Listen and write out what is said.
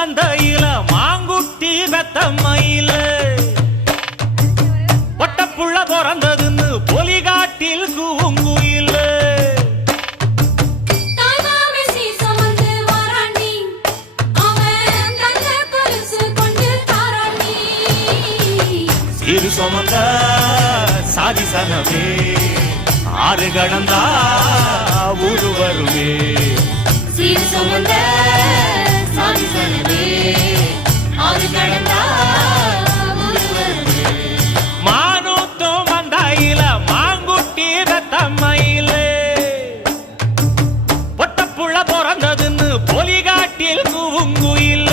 மந்தையில மாங்குட்டி வெத்தம்மையில ஒட்டப்புள்ள பிறந்ததுன்னு பொலிகாட்டில் கூங்குயில சிறு சுமந்த சாதி சனமே ஆறு கடந்தா ஊரு வருமே சீர் சுமந்த சாதி சனமே ஆறு கடந்தா ஊரு வருமே மானூத்தும் மந்தையில மாங்குட்டி வெத்தம்மையில ஒட்டப்புள்ள பிறந்ததுன்னு பொலிகாட்டில் கூங்குயில